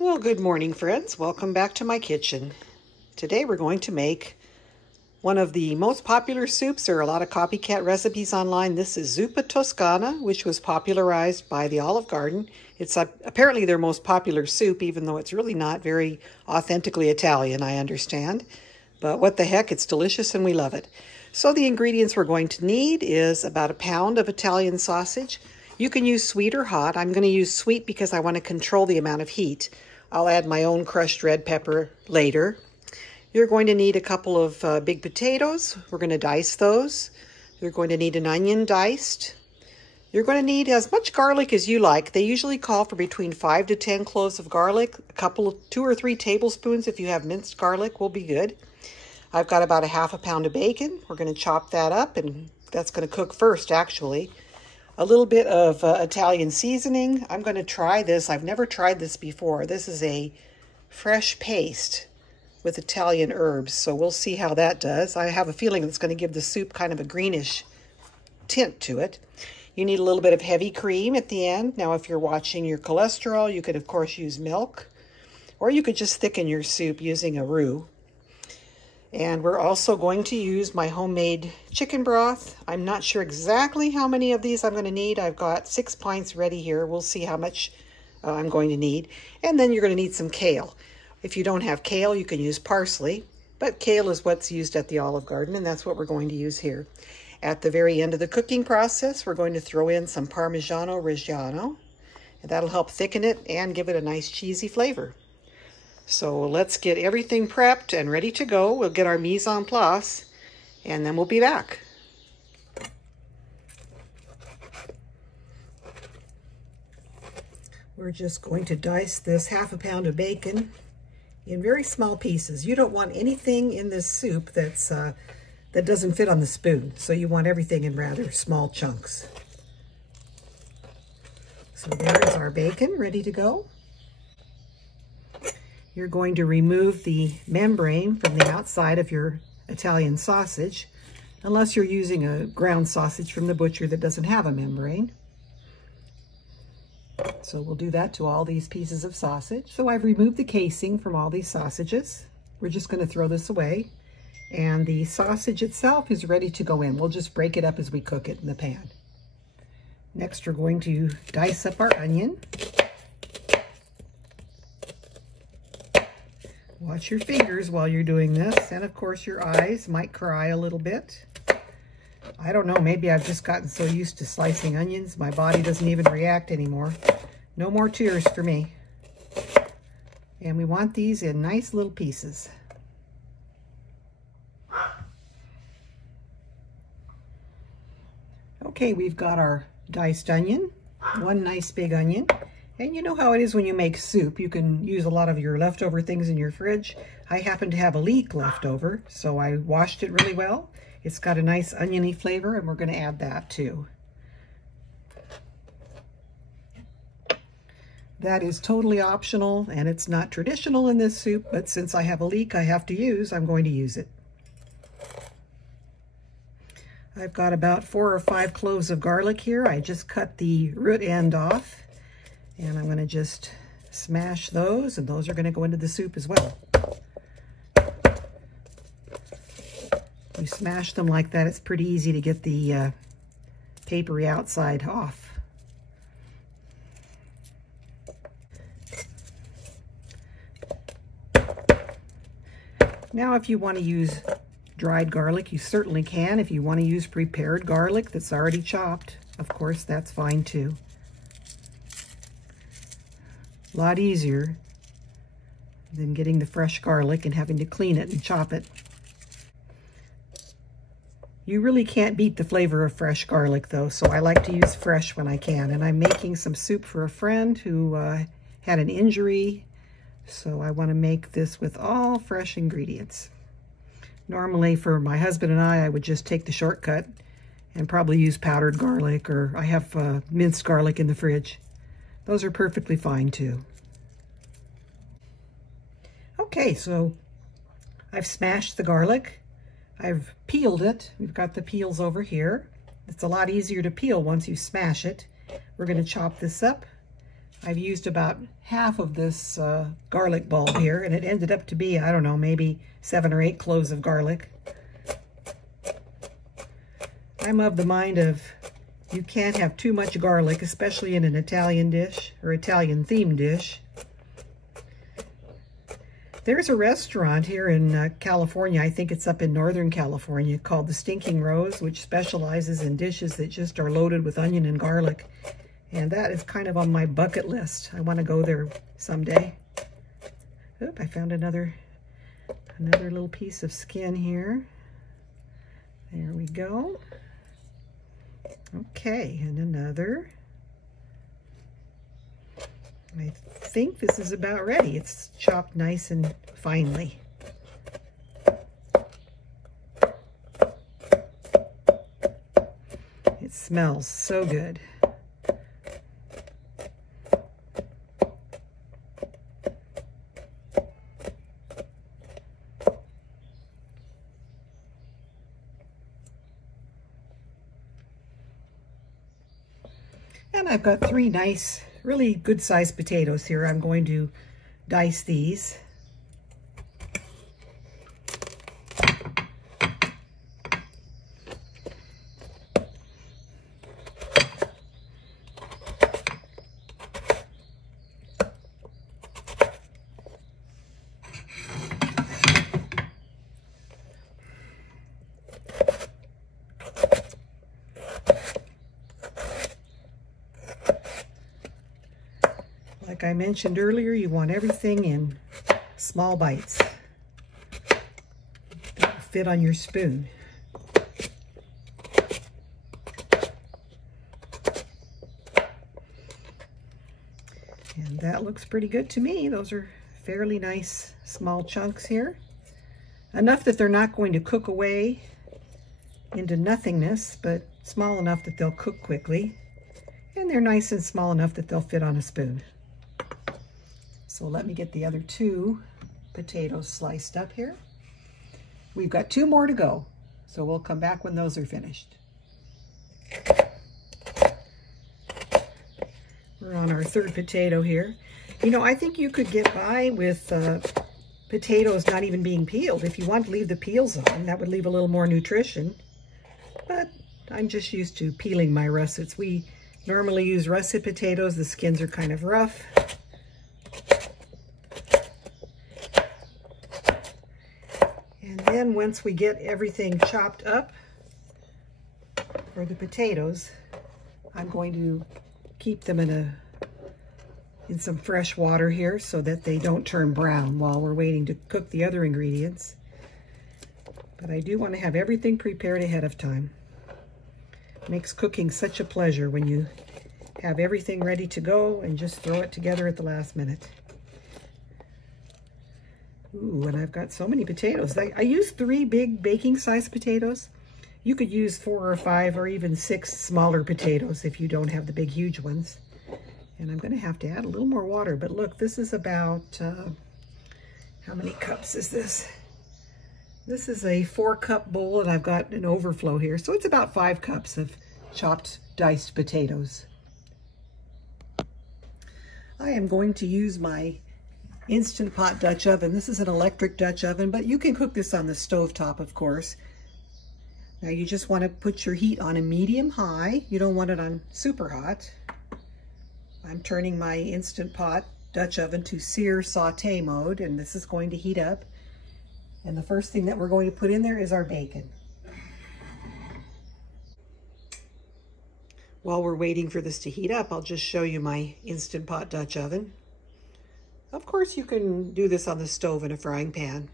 Well, good morning, friends. Welcome back to my kitchen. Today we're going to make one of the most popular soups. There are a lot of copycat recipes online. This is Zuppa Toscana, which was popularized by the Olive Garden. It's apparently their most popular soup, even though it's really not very authentically Italian, I understand. But what the heck, it's delicious and we love it. So the ingredients we're going to need is about a pound of Italian sausage. You can use sweet or hot. I'm going to use sweet because I want to control the amount of heat. I'll add my own crushed red pepper later. You're going to need a couple of big potatoes. We're going to dice those. You're going to need an onion diced. You're going to need as much garlic as you like. They usually call for between 5 to 10 cloves of garlic. A 2 or 3 tablespoons if you have minced garlic will be good. I've got about a half a pound of bacon. We're going to chop that up, and that's going to cook first, actually. A little bit of Italian seasoning. I'm going to try this. I've never tried this before. This is a fresh paste with Italian herbs, so we'll see how that does. I have a feeling it's going to give the soup kind of a greenish tint to it. You need a little bit of heavy cream at the end. Now, if you're watching your cholesterol, you could, of course, use milk, or you could just thicken your soup using a roux. And we're also going to use my homemade chicken broth. I'm not sure exactly how many of these I'm going to need. I've got 6 pints ready here. We'll see how much I'm going to need. And then you're going to need some kale. If you don't have kale, you can use parsley. But kale is what's used at the Olive Garden, and that's what we're going to use here. At the very end of the cooking process, we're going to throw in some Parmigiano-Reggiano. And that'll help thicken it and give it a nice cheesy flavor. So let's get everything prepped and ready to go. We'll get our mise en place, and then we'll be back. We're just going to dice this half a pound of bacon in very small pieces. You don't want anything in this soup that doesn't fit on the spoon, so you want everything in rather small chunks. So there's our bacon ready to go. You're going to remove the membrane from the outside of your Italian sausage, unless you're using a ground sausage from the butcher that doesn't have a membrane. So we'll do that to all these pieces of sausage. So I've removed the casing from all these sausages. We're just going to throw this away. And the sausage itself is ready to go in. We'll just break it up as we cook it in the pan. Next, we're going to dice up our onion. Watch your fingers while you're doing this, and of course your eyes might cry a little bit. I don't know, maybe I've just gotten so used to slicing onions, my body doesn't even react anymore. No more tears for me. And we want these in nice little pieces. Okay, we've got our diced onion, one nice big onion. And you know how it is when you make soup. You can use a lot of your leftover things in your fridge. I happen to have a leek left over, so I washed it really well. It's got a nice oniony flavor, and we're going to add that too. That is totally optional, and it's not traditional in this soup, but since I have a leek I'm going to use it. I've got about 4 or 5 cloves of garlic here. I just cut the root end off. And I'm going to just smash those, and those are going to go into the soup as well. You smash them like that, it's pretty easy to get the papery outside off. Now, if you want to use dried garlic, you certainly can. If you want to use prepared garlic that's already chopped, of course, that's fine too. A lot easier than getting the fresh garlic and having to clean it and chop it. You really can't beat the flavor of fresh garlic though, so I like to use fresh when I can. And I'm making some soup for a friend who had an injury, so I want to make this with all fresh ingredients. Normally for my husband and I would just take the shortcut and probably use powdered garlic, or I have minced garlic in the fridge. Those are perfectly fine too. Okay, so I've smashed the garlic. I've peeled it. We've got the peels over here. It's a lot easier to peel once you smash it. We're going to chop this up. I've used about half of this garlic bulb here, and it ended up to be, I don't know, maybe 7 or 8 cloves of garlic. I'm of the mind of you can't have too much garlic, especially in an Italian dish or Italian-themed dish. There's a restaurant here in California, I think it's up in Northern California, called the Stinking Rose, which specializes in dishes that just are loaded with onion and garlic. And that is kind of on my bucket list. I want to go there someday. Oop, I found another little piece of skin here. There we go. Okay, and another. I think this is about ready. It's chopped nice and finely. It smells so good. And I've got 3 nice, really good sized potatoes here. I'm going to dice these. Like I mentioned earlier, you want everything in small bites that will fit on your spoon. And that looks pretty good to me. Those are fairly nice small chunks here. Enough that they're not going to cook away into nothingness, but small enough that they'll cook quickly. And they're nice and small enough that they'll fit on a spoon. So let me get the other 2 potatoes sliced up here. We've got 2 more to go, so we'll come back when those are finished. We're on our 3rd potato here. You know, I think you could get by with potatoes not even being peeled. If you want to leave the peels on, that would leave a little more nutrition. But I'm just used to peeling my russets. We normally use russet potatoes. The skins are kind of rough. And then once we get everything chopped up for the potatoes, I'm going to keep them in some fresh water here so that they don't turn brown while we're waiting to cook the other ingredients. But I do want to have everything prepared ahead of time. It makes cooking such a pleasure when you have everything ready to go and just throw it together at the last minute. Ooh, and I've got so many potatoes. I used 3 big baking size potatoes. You could use 4 or 5 or even 6 smaller potatoes if you don't have the big huge ones. And I'm going to have to add a little more water. But look, this is about, how many cups is this? This is a 4-cup bowl, and I've got an overflow here. So it's about 5 cups of chopped, diced potatoes. I am going to use my Instant Pot Dutch oven. This is an electric Dutch oven, but you can cook this on the stove top, of course. Now you just want to put your heat on a medium high. You don't want it on super hot. I'm turning my Instant Pot Dutch oven to sear saute mode, and this is going to heat up. And the first thing that we're going to put in there is our bacon. While we're waiting for this to heat up, I'll just show you my Instant Pot Dutch oven. Of course, you can do this on the stove in a frying pan.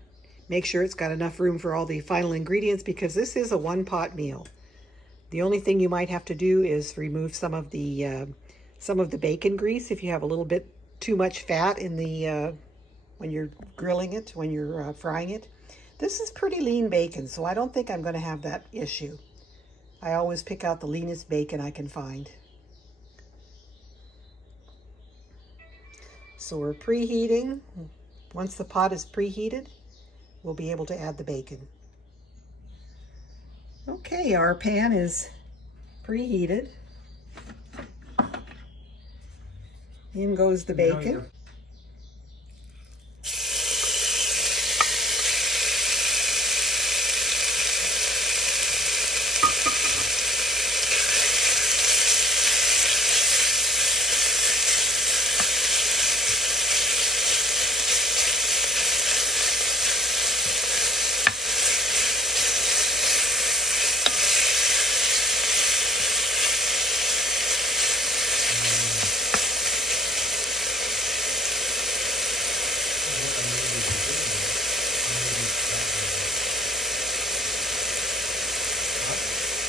Make sure it's got enough room for all the final ingredients because this is a 1-pot meal. The only thing you might have to do is remove some of the bacon grease if you have a little bit too much fat in the when you're grilling it, when you're frying it. This is pretty lean bacon, so I don't think I'm going to have that issue. I always pick out the leanest bacon I can find. So we're preheating. Once the pot is preheated, we'll be able to add the bacon. Okay, our pan is preheated. In goes the bacon.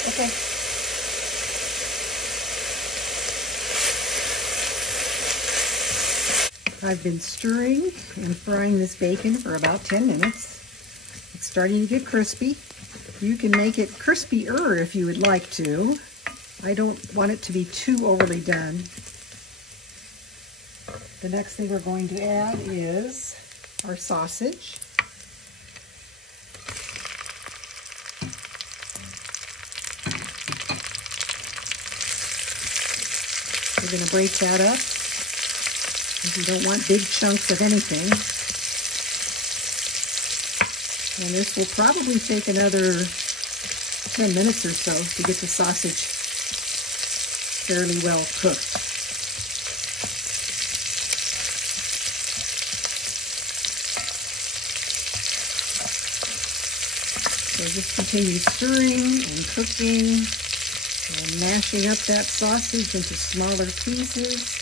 Okay. I've been stirring and frying this bacon for about 10 minutes. It's starting to get crispy. You can make it crispier if you would like to. I don't want it to be too overly done. The next thing we're going to add is our sausage. We're going to break that up. You don't want big chunks of anything. And this will probably take another 10 minutes or so to get the sausage fairly well cooked. So just continue stirring and cooking and mashing up that sausage into smaller pieces.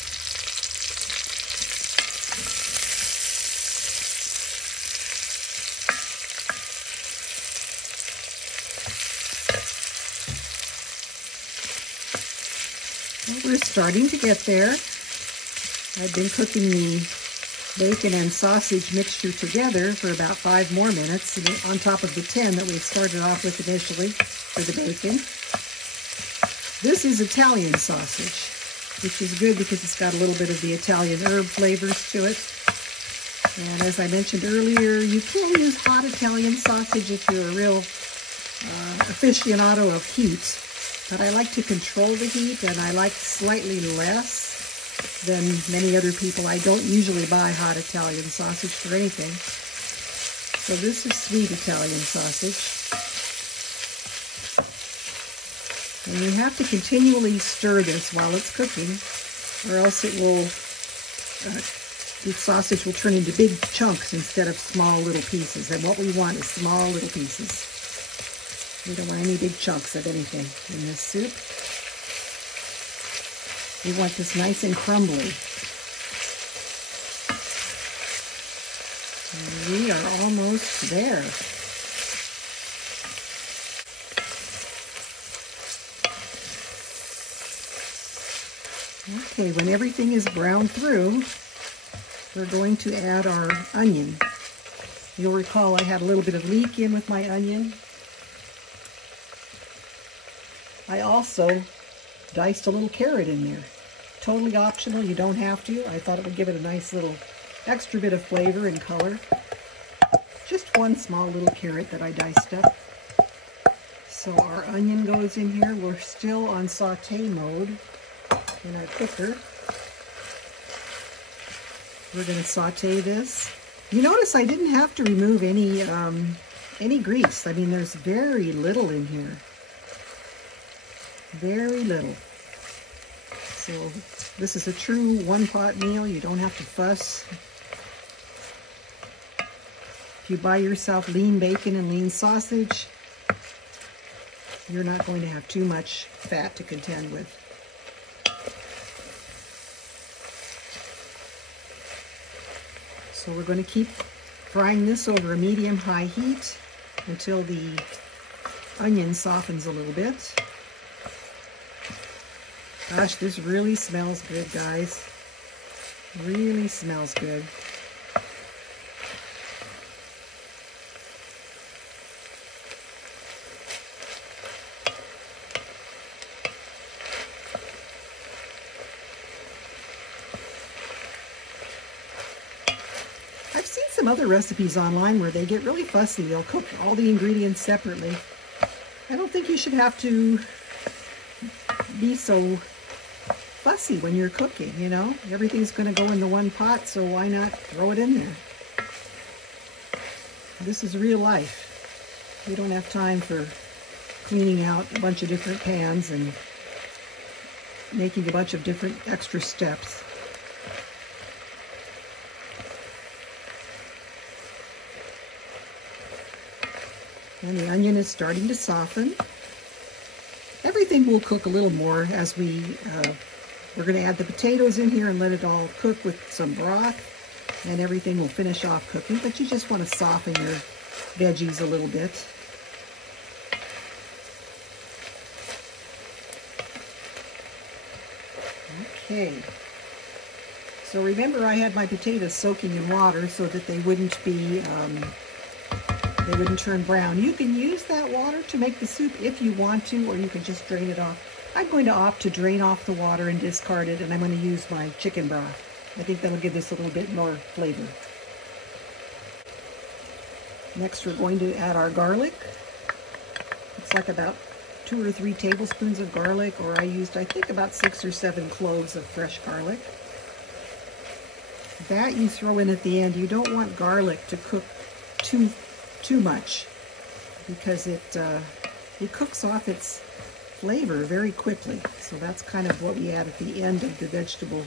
Well, we're starting to get there. I've been cooking the bacon and sausage mixture together for about 5 more minutes on top of the 10 that we started off with initially for the bacon. This is Italian sausage, which is good because it's got a little bit of the Italian herb flavors to it. And as I mentioned earlier, you can use hot Italian sausage if you're a real aficionado of heat. But I like to control the heat, and I like slightly less than many other people. I don't usually buy hot Italian sausage for anything. So this is sweet Italian sausage. And you have to continually stir this while it's cooking, or else it will, the sausage will turn into big chunks instead of small little pieces. And what we want is small little pieces. We don't want any big chunks of anything in this soup. We want this nice and crumbly. And we are almost there. Okay, when everything is browned through, we're going to add our onion. You'll recall I had a little bit of leek in with my onion. I also diced a little carrot in there. Totally optional, you don't have to. I thought it would give it a nice little extra bit of flavor and color. Just one small little carrot that I diced up. So our onion goes in here. We're still on saute mode in our cooker. We're going to saute this. You notice I didn't have to remove any grease. I mean, there's very little in here. Very little. So this is a true one-pot meal. You don't have to fuss. If you buy yourself lean bacon and lean sausage, you're not going to have too much fat to contend with. So we're going to keep frying this over a medium-high heat until the onion softens a little bit. Gosh, this really smells good, guys. Really smells good. I've seen some other recipes online where they get really fussy. They'll cook all the ingredients separately. I don't think you should have to be so fussy when you're cooking, you know. Everything's going to go into one pot, so why not throw it in there? This is real life. You don't have time for cleaning out a bunch of different pans and making a bunch of different extra steps. And the onion is starting to soften. Everything will cook a little more as we're going to add the potatoes in here and let it all cook with some broth, and everything will finish off cooking, but you just want to soften your veggies a little bit. Okay, so remember I had my potatoes soaking in water so that they wouldn't be, they wouldn't turn brown. You can use that water to make the soup if you want to, or you can just drain it off. I'm going to opt to drain off the water and discard it, and I'm going to use my chicken broth. I think that'll give this a little bit more flavor. Next, we're going to add our garlic. It's like about 2 or 3 tablespoons of garlic, or I used, I think, about 6 or 7 cloves of fresh garlic. That you throw in at the end. You don't want garlic to cook too much, because it cooks off its flavor very quickly. So that's kind of what we add at the end of the vegetable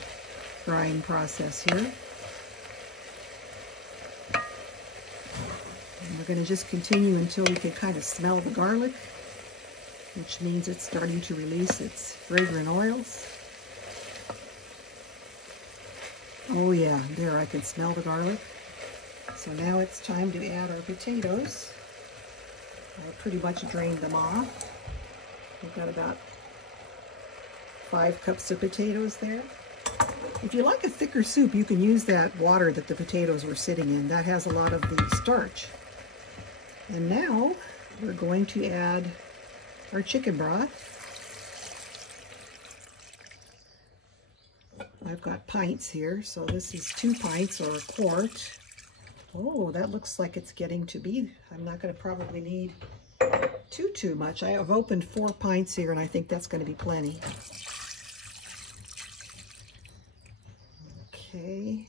frying process here. And we're going to just continue until we can kind of smell the garlic, which means it's starting to release its fragrant oils. Oh yeah, there, I can smell the garlic. So now it's time to add our potatoes. I pretty much drained them off. We've got about 5 cups of potatoes there. If you like a thicker soup, you can use that water that the potatoes were sitting in. That has a lot of the starch. And now we're going to add our chicken broth. I've got pints here, so this is 2 pints or a quart. Oh, that looks like it's getting to be. I'm not going to probably need too much. I have opened 4 pints here, and I think that's going to be plenty. Okay.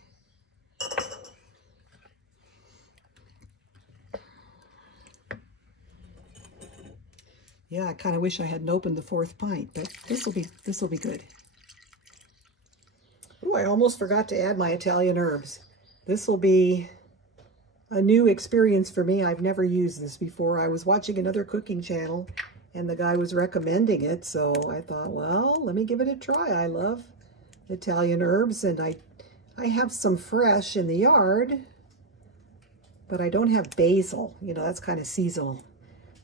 Yeah, I kind of wish I hadn't opened the 4th pint, but this will be good. Oh, I almost forgot to add my Italian herbs. This will be a new experience for me. I've never used this before. I was watching another cooking channel and the guy was recommending it, so I thought, well, let me give it a try. I love Italian herbs, and I have some fresh in the yard, but I don't have basil. You know, that's kind of seasonal.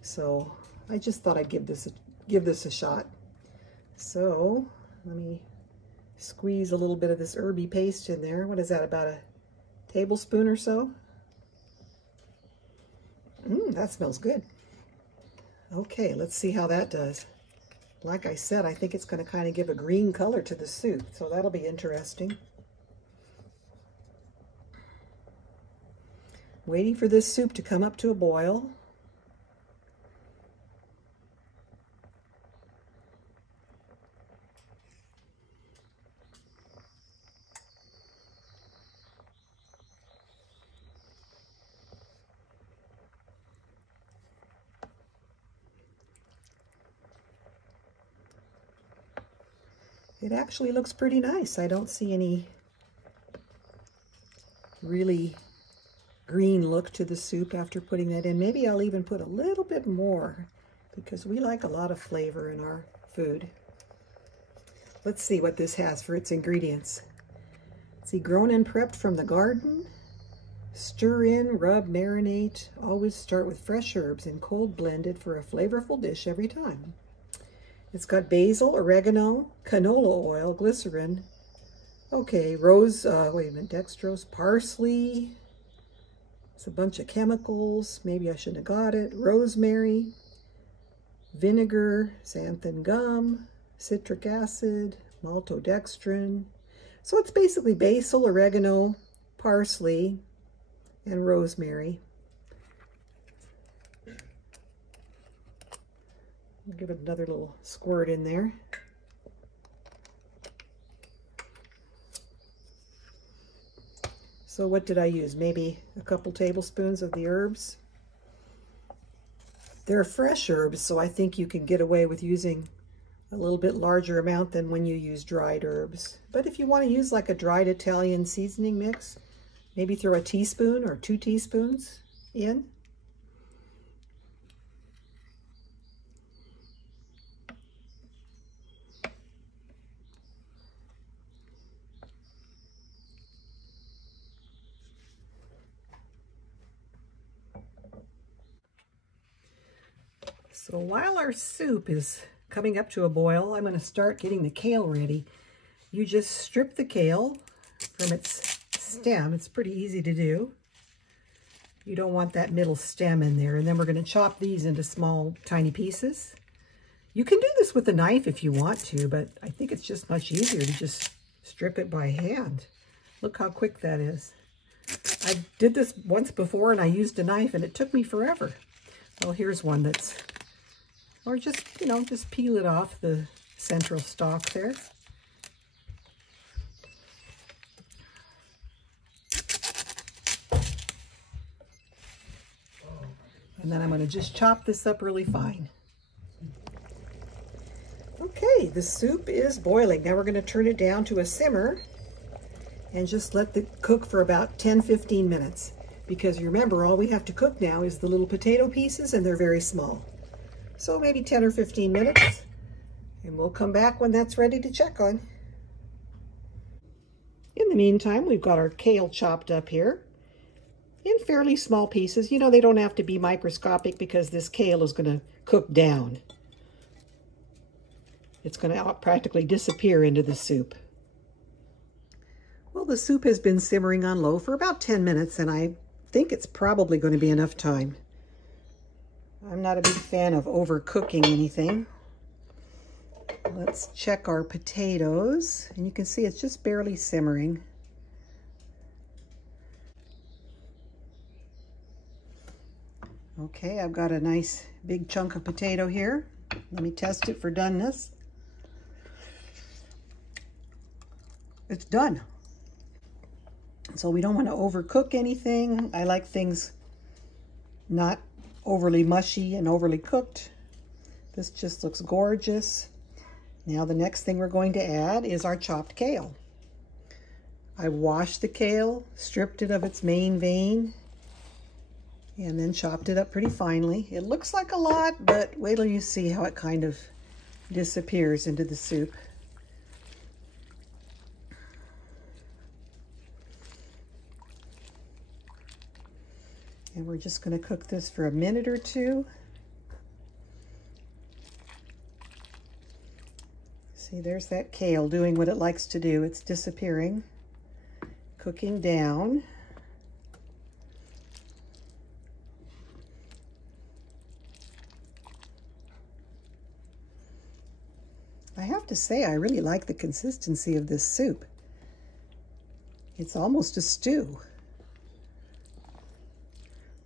So I just thought I'd give this a shot. So let me squeeze a little bit of this herby paste in there. What is that, about a tablespoon or so? That smells good. Okay, let's see how that does. Like I said, I think it's going to kind of give a green color to the soup, so that'll be interesting. Waiting for this soup to come up to a boil. It actually looks pretty nice. I don't see any really green look to the soup after putting that in. Maybe I'll even put a little bit more because we like a lot of flavor in our food. Let's see what this has for its ingredients. See, grown and prepped from the garden. Stir in, rub, marinate. Always start with fresh herbs and cold blended for a flavorful dish every time. It's got basil, oregano, canola oil, glycerin. Okay, wait a minute, dextrose, parsley. It's a bunch of chemicals. Maybe I shouldn't have got it. Rosemary, vinegar, xanthan gum, citric acid, maltodextrin. So it's basically basil, oregano, parsley, and rosemary. I'll give it another little squirt in there. So what did I use? Maybe a couple tablespoons of the herbs. They're fresh herbs, so I think you can get away with using a little bit larger amount than when you use dried herbs. But if you want to use like a dried Italian seasoning mix, maybe throw a teaspoon or 2 teaspoons in. So while our soup is coming up to a boil, I'm going to start getting the kale ready. You just strip the kale from its stem. It's pretty easy to do. You don't want that middle stem in there. And then we're going to chop these into small, tiny pieces. You can do this with a knife if you want to, but I think it's just much easier to just strip it by hand. Look how quick that is. I did this once before and I used a knife and it took me forever. Well, here's one that's, or just, you know, just peel it off the central stalk there. And then I'm going to just chop this up really fine. Okay, the soup is boiling. Now we're going to turn it down to a simmer and just let it cook for about 10-15 minutes. Because remember, all we have to cook now is the little potato pieces, and they're very small. So maybe 10 or 15 minutes, and we'll come back when that's ready to check on. In the meantime, we've got our kale chopped up here in fairly small pieces. You know, they don't have to be microscopic because this kale is going to cook down. It's going to practically disappear into the soup. Well, the soup has been simmering on low for about 10 minutes, and I think it's probably going to be enough time. I'm not a big fan of overcooking anything. Let's check our potatoes, and you can see it's just barely simmering. Okay, I've got a nice big chunk of potato here. Let me test it for doneness. It's done. So we don't want to overcook anything. I like things not overly mushy and overly cooked. This just looks gorgeous. Now the next thing we're going to add is our chopped kale. I washed the kale, stripped it of its main vein, and then chopped it up pretty finely. It looks like a lot, but wait till you see how it kind of disappears into the soup. And we're just going to cook this for a minute or two. See, there's that kale doing what it likes to do. It's disappearing, cooking down. I have to say, I really like the consistency of this soup. It's almost a stew.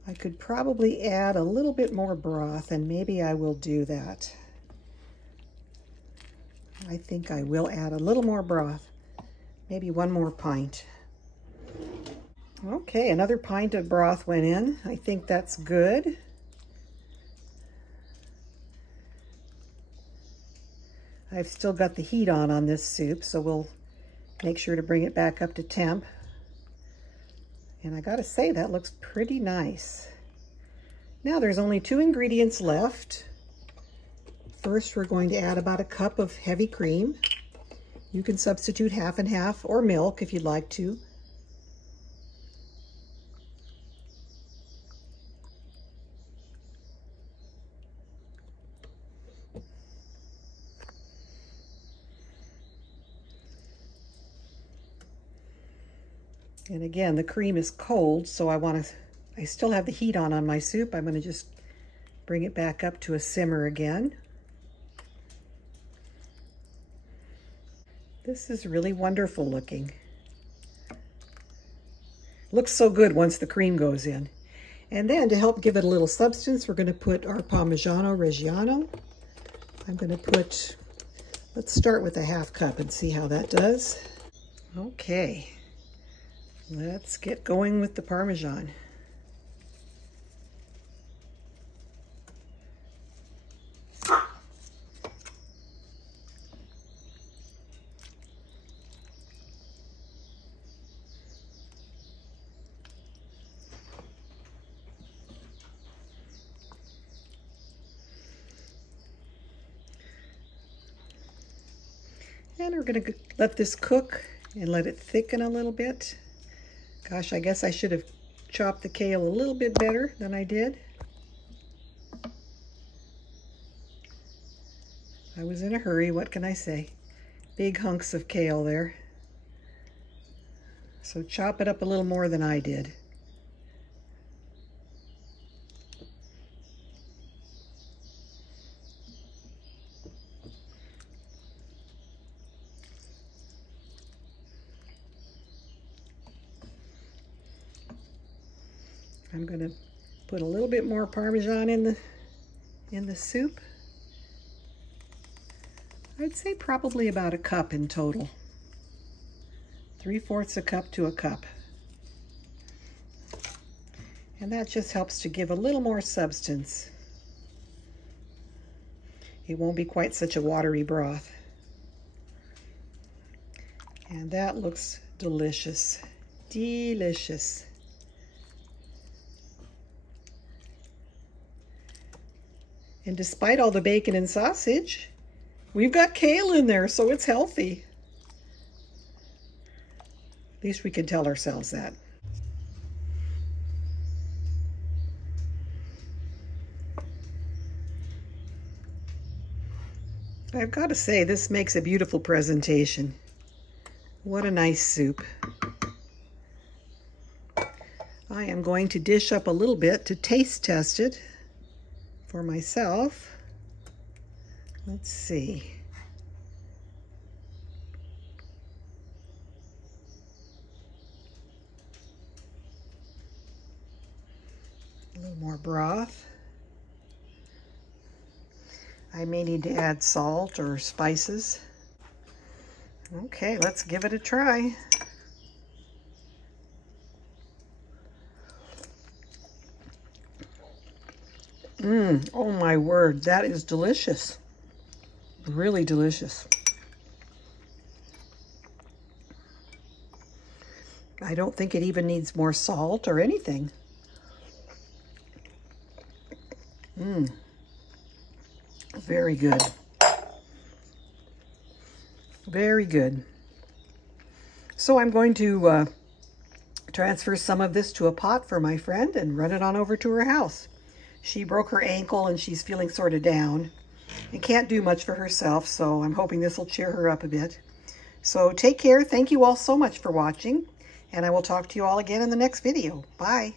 I could probably add a little bit more broth, and maybe I will do that. I think I will add a little more broth, maybe 1 more pint. Okay, another pint of broth went in. I think that's good. I've still got the heat on this soup, so we'll make sure to bring it back up to temp. And I gotta say, that looks pretty nice. Now there's only 2 ingredients left. First, we're going to add about 1 cup of heavy cream. You can substitute half and half or milk if you'd like to. And again, the cream is cold, so I still have the heat on my soup. I'm going to just bring it back up to a simmer again. This is really wonderful looking. Looks so good once the cream goes in. And then to help give it a little substance, we're going to put our Parmigiano Reggiano. I'm going to put, let's start with a 1/2 cup and see how that does. Okay. Let's get going with the Parmesan. And we're going to let this cook and let it thicken a little bit. Gosh, I guess I should have chopped the kale a little bit better than I did. I was in a hurry, what can I say? Big hunks of kale there. So chop it up a little more than I did. I'm going to put a little bit more Parmesan in the soup. I'd say probably about a cup in total. 3/4 a cup to a cup. And that just helps to give a little more substance. It won't be quite such a watery broth. And that looks delicious. Delicious. And despite all the bacon and sausage, we've got kale in there, so it's healthy. At least we can tell ourselves that. I've got to say, this makes a beautiful presentation. What a nice soup. I am going to dish up a little bit to taste test it for myself. Let's see. A little more broth. I may need to add salt or spices. Okay, let's give it a try. Oh my word, that is delicious. Really delicious. I don't think it even needs more salt or anything. Very good. Very good. So I'm going to transfer some of this to a pot for my friend and run it on over to her house. She broke her ankle and she's feeling sort of down and can't do much for herself, so I'm hoping this will cheer her up a bit. So take care. Thank you all so much for watching, and I will talk to you all again in the next video. Bye.